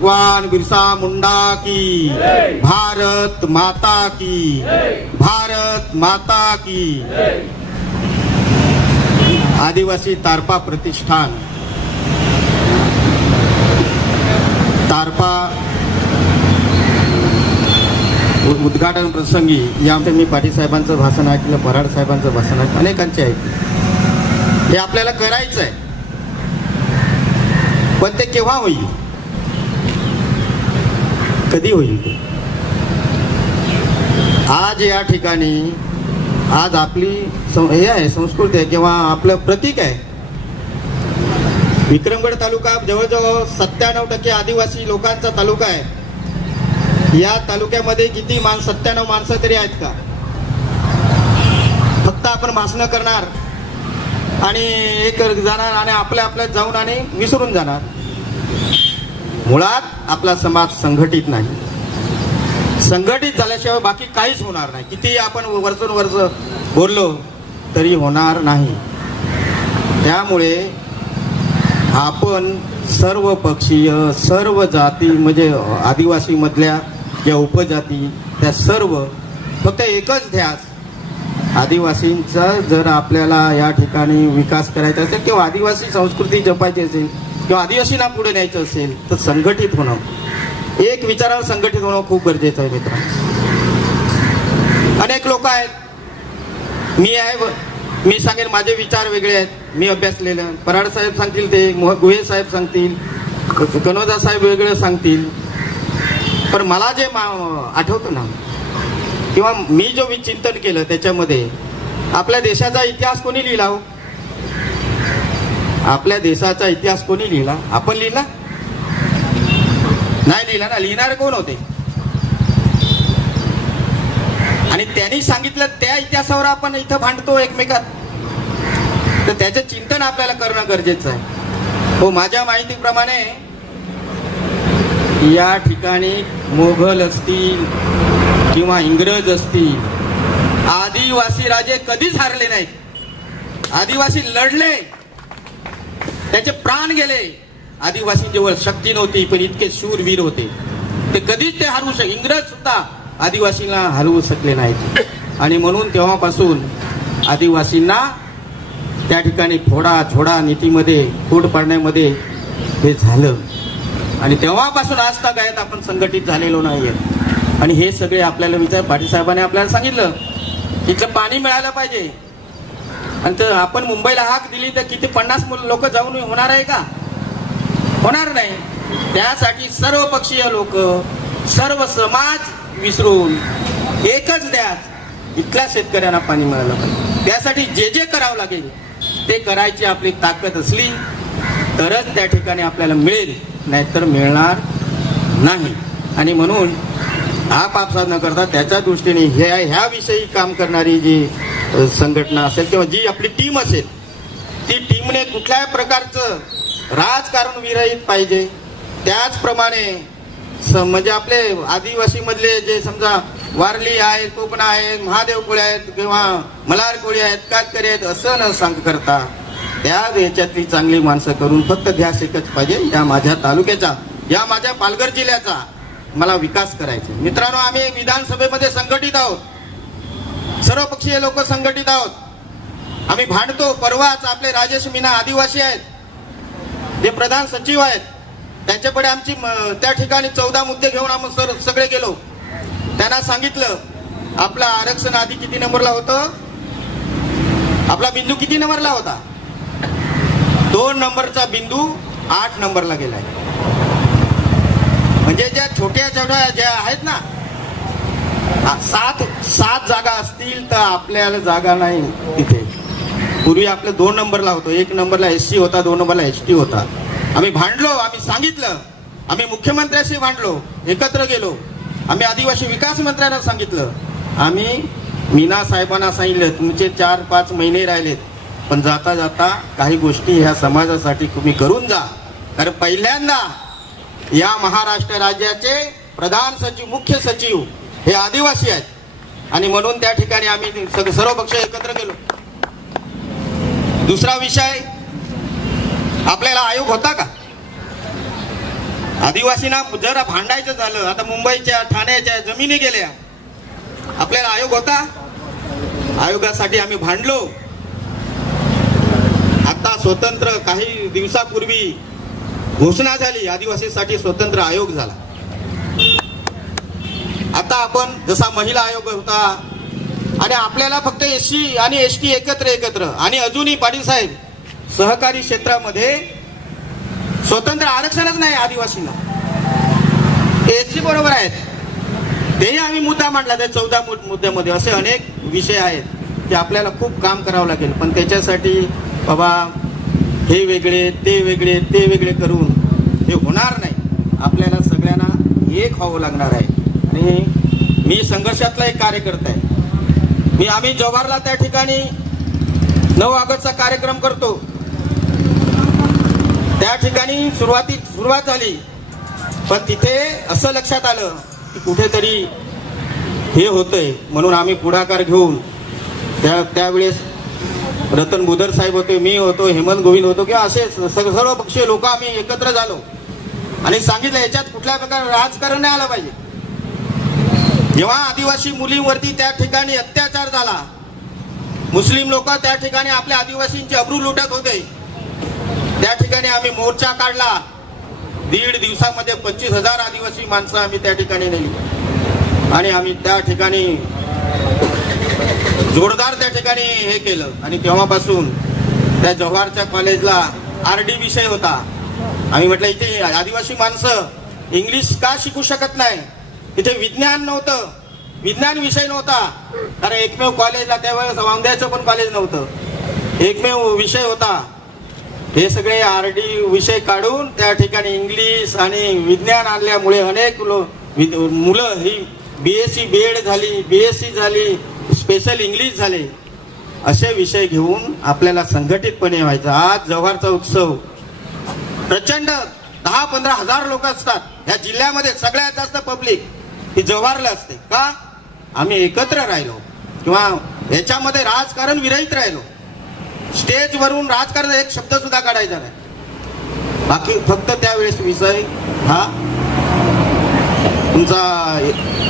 भगवान बिरसा मुंडा की, भारत माता की, भारत माता की। आदिवासी तारपा प्रतिष्ठान, तारपा उद्घाटन प्रसंगी यामध्ये मी पाटील साहेबांचं भाषण ऐकलं, पराड साहेबांचं भाषण ऐकलं, अनेकांचे ऐकलं। हे आपल्याला करायचं आहे, पण ते केव्हा होईल, कधी होईल ते? आज या ठिकाणी आज आपली हे आहे, संस्कृती आहे किंवा आपलं प्रतीक आहे। विक्रमगड तालुका जवळजवळ 97% आदिवासी लोकांचा तालुका आहे। या तालुक्यामध्ये किती 97 माणसं तरी आहेत का? फक्त आपण भाषण करणार आणि एक जाणार आणि आपल्या जाऊन आणि विसरून जाणार। मुळात आपला समाज संघटित नाही, संघटित झाल्याशिवाय बाकी काहीच होणार नाही। किती आपण वर्ष बोललो तरी होणार नाही। त्यामुळे आपण सर्व पक्षीय, सर्व जाती म्हणजे आदिवासी मधल्या ज्या उपजाती त्या सर्व फक्त एकच ध्यास, आदिवासींचा जर आपल्याला या ठिकाणी विकास करायचा असेल किंवा आदिवासी संस्कृती जपायची असेल किंवा आदिवासींना पुढे न्यायचं असेल तर संघटित होणं, एक विचारावर संघटित होणं खूप गरजेचं आहे मित्रांनो। अनेक लोक आहेत, मी आहे, मी सांगेन माझे विचार वेगळे आहेत, मी अभ्यासलेलं, पराड साहेब सांगतील ते, गुहे साहेब सांगतील, कनोजा साहेब वेगळं सांगतील, पण मला जे आठवतं ना किंवा मी जो चिंतन केलं त्याच्यामध्ये आपल्या देशाचा इतिहास कोणी लिहिला हो? आपल्या देशाचा इतिहास कोणी लिहिला? आपण लिहिला नाही, लिहिला ना? लिहिणारे कोण होते? आणि त्यांनी सांगितलं त्या इतिहासावर आपण इथं भांडतो एकमेकात, तर त्याचं चिंतन आपल्याला करणं गरजेचं आहे। हो, माझ्या माहितीप्रमाणे या ठिकाणी मोगल असतील किंवा इंग्रज असतील, आदिवासी राजे कधीच हारले नाहीत। आदिवासी लढले, त्याचे प्राण गेले। आदिवासी जवळ शक्ती नव्हती पण इतके शूरवीर होते, ते कधीच ते हरवू शकले, इंग्रज सुद्धा आदिवासींना हरवू शकले नाहीत। आणि म्हणून तेव्हापासून आदिवासींना त्या ठिकाणी फोडा नीतीमध्ये फूट पाडण्यामध्ये हे झालं आणि तेव्हापासून आज तक आपण संघटित झालेलो नाहीये। आणि हे सगळे आपल्याला विचार पाटील साहेबांनी आपल्याला सांगितलं, तिथलं पाणी मिळालं पाहिजे। आणि तर आपण मुंबईला हाक दिली तर किती 50 लोक जाऊन होणार आहे का? होणार नाही। त्यासाठी सर्व पक्षीय लोक, सर्व समाज विसरून एकच द्या, इथल्या शेतकऱ्यांना पाणी मिळालं पाहिजे। त्यासाठी जे जे करावं लागेल ते करायची आपली ताकद असली तरच त्या ठिकाणी आपल्याला मिळेल, नाहीतर मिळणार नाही। आणि म्हणून आपसात न करता त्याच्या दृष्टीने ह्या विषयी काम करणारी जी संघटना असेल किंवा जी आपली टीम असेल, ती टीमने कुठल्याही प्रकारचं राजकारण विरहित पाहिजे। त्याचप्रमाणे म्हणजे आपले आदिवासी मधले जे समजा वारली आहेत, कोकण आहेत, महादेव कोळी आहेत किंवा मल्हार कोळी आहेत, कातकरी आहेत असं न सांग करता त्या याच्यातली चांगली माणसं करून फक्त ध्यास एकच पाहिजे, या माझ्या तालुक्याचा, या माझ्या पालघर जिल्ह्याचा मला विकास करायचा। मित्रांनो, आम्ही विधानसभेमध्ये संघटित आहोत, सर्वपक्षीय लोक संघटित आहोत। आम्ही भांडतो। परवाच आपले राजेश मीना आदिवासी आहेत, जे प्रधान सचिव आहेत, त्यांच्याकडे आमची त्या ठिकाणी 14 मुद्दे घेऊन आम्ही सगळे गेलो। त्यांना सांगितलं आपलं आरक्षण आधी किती नंबरला होतं, आपला बिंदू किती नंबरला होता, 2 नंबरचा बिंदू 8 नंबरला गेलाय। म्हणजे ज्या छोट्या ज्या आहेत ना, 7 जागा असतील तर आपल्याला जागा नाही तिथे। पूर्वी आपलं 2 नंबरला होतं, 1 नंबरला SC होता, 2 नंबरला ST होता। आम्ही भांडलो, आम्ही सांगितलं, आम्ही मुख्यमंत्र्यांशी भांडलो, एकत्र गेलो, आम्ही आदिवासी विकास मंत्र्यांना सांगितलं, आम्ही मीना साहेबांना सांगितलं तुमचे 4-5 महिने राहिलेत, पण जाता जाता काही गोष्टी ह्या समाजासाठी तुम्ही करून जा। कारण पहिल्यांदा या महाराष्ट्र राज्याचे प्रधान सचिव, मुख्य सचिव हे आदिवासी आहेत आणि म्हणून त्या ठिकाणी आम्ही सर्व पक्ष एकत्र गेलो। दुसरा विषय, आपल्याला आयोग होता का? आदिवासींना जरा भांडायचं झालं, आता मुंबईच्या ठाण्याच्या जमिनी गेल्या, आपल्याला आयोग होता, आयोगासाठी आम्ही भांडलो. आता स्वतंत्र काही दिवसापूर्वी घोषणा झाली, आदिवासीसाठी स्वतंत्र आयोग झाला. आता आपण जसा महिला आयोग होता आणि आपल्याला फक्त एससी आणि एसटी एकत्र आणि अजूनही पाटील साहेब सहकारी क्षेत्रामध्ये स्वतंत्र आरक्षणच नाही आदिवासींना. एससी बरोबर आहेत, तेही आम्ही मुद्दा मांडला. त्या 14 मुद्द्यामध्ये असे अनेक विषय आहेत की आपल्याला खूप काम करावं लागेल. पण त्याच्यासाठी बाबा हे वेगळे ते वेगळे करून हे होणार नाही. आपल्याला सगळ्यांना एक व्हावं लागणार आहे. आणि मी संघर्षातला एक कार्यकर्ता आहे. आम्ही जव्हारला त्या ठिकाणी 9 ऑगस्टचा कार्यक्रम करतो. त्या ठिकाणी सुरुवात झाली, पण तिथे असं लक्षात आलं की कुठेतरी हे होतंय, म्हणून आम्ही पुढाकार घेऊन त्यावेळेस रतन बुदर साहेब होते, मी होतो, हेमंत गोविंद होतो, किंवा असे सर्व पक्षीय लोक आम्ही एकत्र झालो आणि सांगितलं याच्यात कुठल्या प्रकारे राजकारण नाही आलं पाहिजे. जेव्हा आदिवासी मुलींवरती त्या ठिकाणी अत्याचार झाला, मुस्लिम लोक त्या ठिकाणी आपल्या आदिवासींची अब्रू लुटत होते, त्या ठिकाणी आम्ही मोर्चा काढला. 1.5 दिवसामध्ये 25,000 आदिवासी माणसं आम्ही त्या ठिकाणी नेली आणि आम्ही त्या ठिकाणी जोरदार त्या ठिकाणी हे केलं. आणि तेव्हापासून त्या जव्हारच्या कॉलेजला RD विषय होता. आम्ही म्हटलं इथे आदिवासी माणसं इंग्लिश का शिकू शकत नाही, इथे विज्ञान नव्हतं, विज्ञान विषय नव्हता, कारण एकमेव कॉलेजला त्यावेळेस औंध्याचं पण कॉलेज नव्हतं, एकमेव विषय होता. हे सगळे RD विषय काढून त्या ठिकाणी इंग्लिश आणि विज्ञान आणल्यामुळे अनेक मुलं ही BSc BEd झाली, BSc झाली, स्पेशल इंग्लिश झाले. असे विषय घेऊन आपल्याला संघटितपणे व्हायचं. आज जव्हारचा उत्सव प्रचंड 10-15 हजार लोक असतात या जिल्ह्यामध्ये. सगळ्यात जास्त पब्लिक ही जव्हारला असते. का? आम्ही एकत्र राहिलो किंवा याच्यामध्ये राजकारण विरहित राहिलो. स्टेजवरून राजकारण एक शब्द सुद्धा काढायचा नाही. बाकी फक्त त्यावेळेस विषय हा तुमचा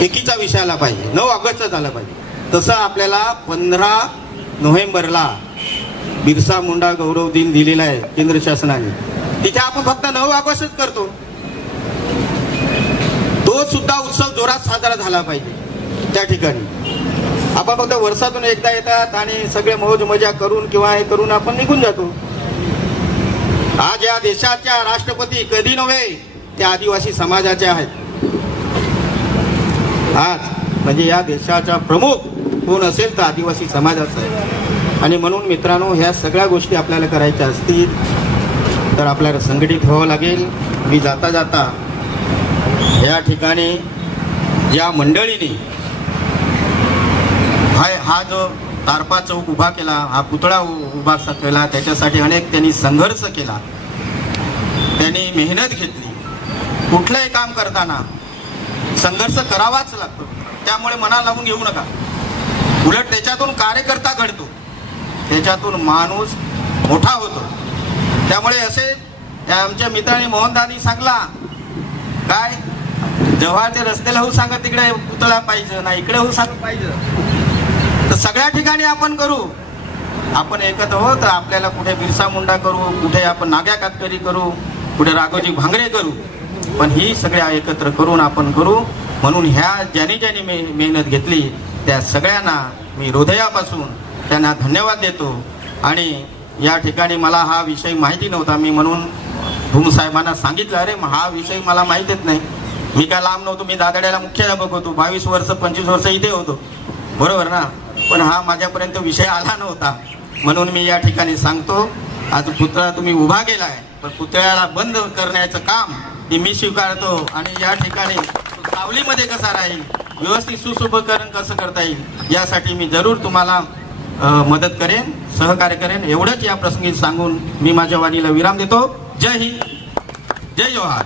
एकीचा विषय आला पाहिजे, 9 ऑगस्टचा झाला पाहिजे. तसं आपल्याला 15 नोव्हेंबरला बिरसा मुंडा गौरव दिन दिलेला आहे केंद्र शासनाने. तिथे आपण फक्त 9 ऑगस्टच करतो. तो सुद्धा उत्सव जोरात साजरा झाला पाहिजे त्या ठिकाणी. आपण फक्त वर्षातून एकदा येतात आणि सगळे मौज मजा करून किंवा हे करून आपण निघून जातो. आज या देशाच्या राष्ट्रपती कधी नव्हे त्या आदिवासी समाजाच्या आहेत. आज म्हणजे या देशाचा प्रमुख कोण असेल तर आदिवासी समाजाचा आहे. आणि म्हणून मित्रांनो, ह्या सगळ्या गोष्टी आपल्याला करायच्या असतील तर आपल्याला संघटित व्हावं लागेल. मी जाता जाता या ठिकाणी ज्या मंडळीने हा जो तारपा चौक उभा केला, हा पुतळा उभा केला, त्याच्यासाठी अनेक त्यांनी संघर्ष केला, त्यांनी मेहनत घेतली. कुठलंही काम करताना संघर्ष करावाच लागतो. त्यामुळे मनाला लावून घेऊ नका. उलट त्याच्यातून कार्यकर्ता घडतो, त्याच्यातून माणूस मोठा होतो. त्यामुळे असे आमच्या मित्रांनी मोहनदानी सांगला काय, जव्हारच्या रस्त्याला होऊ सांगत तिकडे पुतळा पाहिजे ना, इकडे होऊ सांगत पाहिजे. तर सगळ्या ठिकाणी आपण करू. आपण एकत्र हो तर आपल्याला कुठे बिरसा मुंडा करू, कुठे आपण नाग्या कातकरी करू, कुठे राघोजी भांगरे करू, पण ही सगळ्या एकत्र करून आपण करू. म्हणून ह्या ज्यांनी मेहनत घेतली त्या सगळ्यांना मी हृदयापासून त्यांना धन्यवाद देतो. आणि या ठिकाणी मला हा विषय माहिती नव्हता. मी म्हणून भूम साहेबांना सांगितलं, अरे हा विषय मला माहितीच नाही. मी काय लांब नव्हतो, मी दादड्याला मुख्याध्यापक होतो, 22 वर्ष 25 वर्ष इथे होतो, बरोबर ना. पण हा माझ्यापर्यंत विषय आला नव्हता, म्हणून मी या ठिकाणी सांगतो. आज पुतळा तुम्ही उभा केलाय, पण पुतळ्याला बंद करण्याचं काम हे मी स्वीकारतो. आणि या ठिकाणी सावलीमध्ये कसा राहील, व्यवस्थित सुशोभीकरण कसं करता येईल यासाठी मी जरूर तुम्हाला मदत करेन, सहकार्य करेन. एवढंच या प्रसंगी सांगून मी माझ्या वाणीला विराम देतो. जय हिंद, जय जवाहर.